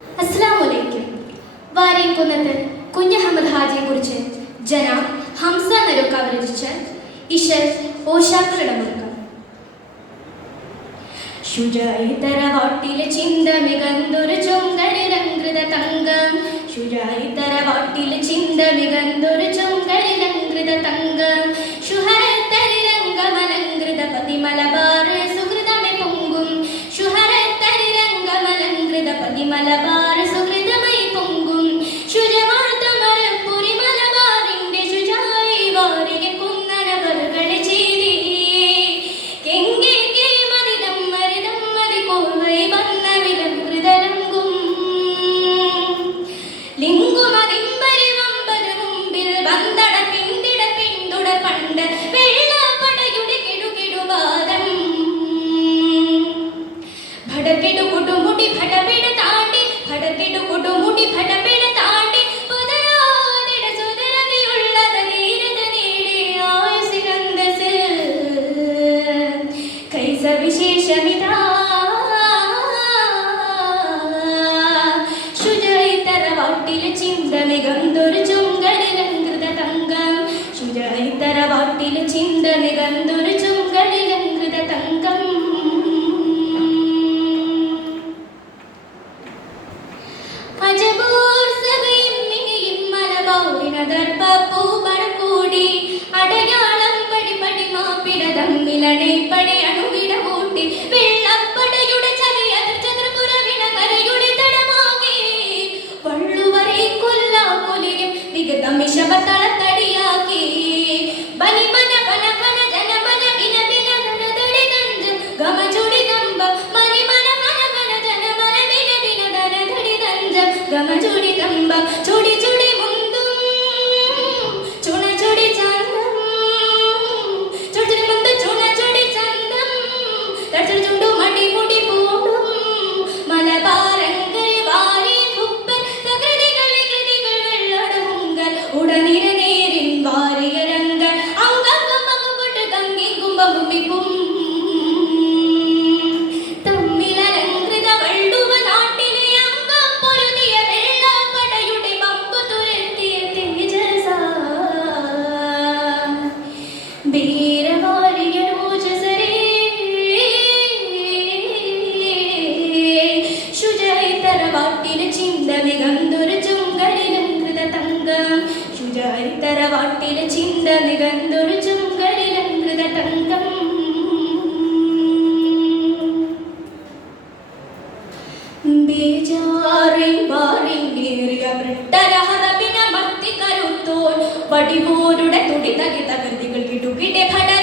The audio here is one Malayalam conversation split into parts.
അസ്സലാമലൈക്കും വാരിയംകുന്നത്ത് കുഞ്ഞഹമ്മദ് ഹാജിയെ കുറിച്ച് ജനാബ് ഹംസ നരൂക്കാവ് രചിച്ച ഇഷർ ഓശാക്കളുടെ മുറുക്കം. ശുചായി തറവാട്ടിലെ ചിന്ത മികന്തൊരു ചുങ്കണിലങ്കൃത തങ്കം. ശുചായി വിശേഷമിതാ ശുചൈതര വാട്ടിലെ ചിന്ത നികന്തൊരു ചുങ്കരലങ്കൃത തങ്കം. ശുചൈതര വാട്ടിലെ ചിന്ത നികന്തൊരു 한밤 조리 ചിന്ത നികന്തൊരു ചുങ്കലിലും തുടി തകിത കൃതികൾ കിടുകിടെ ഫല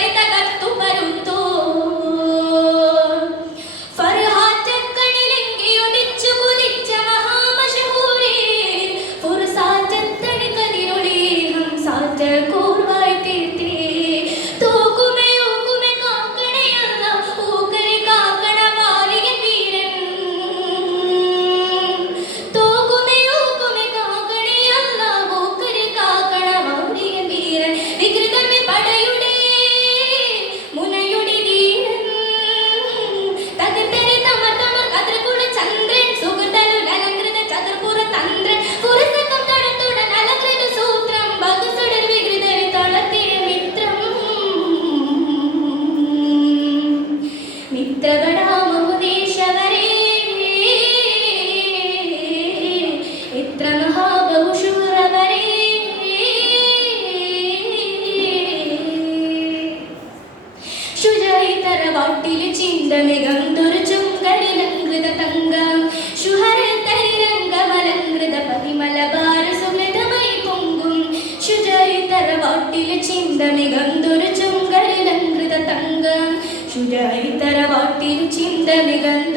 ചിന്തനികന്തൊരു ചുങ്കരിലങ്കൃത തങ്കം. ശുചൈതര വാട്ടിൻ ചിന്തനികന്ത